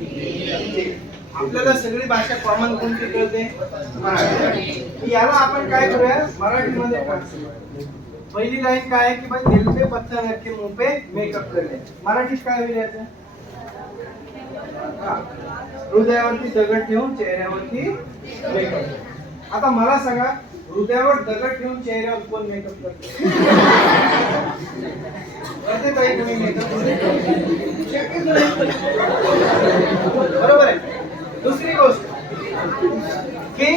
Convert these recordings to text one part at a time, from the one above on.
आपल्याला सगळी भाषा कॉमन कोणती कळते? मराठी. याला आपण काय करूया मराठीमध्ये ट्रान्सलेट. पहिली लाईन काय आहे की भाई दिल पे पत्थर रख के मुंह पे मेकअप कर ले. मराठीत काय होईल याचं? हृदयावरती दगड ठेवून चेहऱ्यावरती मेकअप. आता मला सांगा हृदयावर दगड ठेवून चेहऱ्यावर कोण मेकअप करते? ताई तुम्ही मेकअप बरोबर आहे. दूसरी गोष्ट की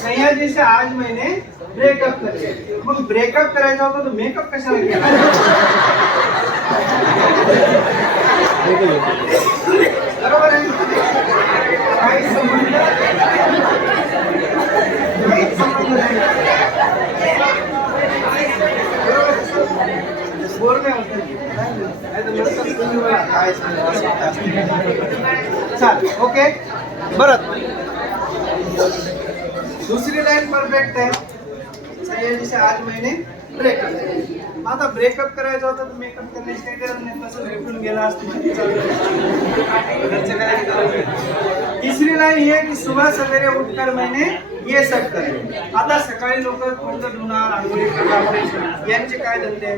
सयाजी से आज मैंने ब्रेकअप कर लिया. मग ब्रेकअप करायचा होता तर मेकअप कशाला केला? बरोबर आहे. काही संबंध बोर नाही होत. ओके बरं. दूसरी लाइन परफेक्ट है. सयाजी से आज मैंने ब्रेकअप. आता ब्रेकअप करायचा होता तर मेकअप करण्याची काही गरज नाही. कसं भेटून गेला असतो. तीसरी लाइन ही है कि सुबह सवेरे उठकर मैंने ये सब करे. आता सकाळी लोक कुठं धुणार आंघोळी करणार यांचे काय धंदे?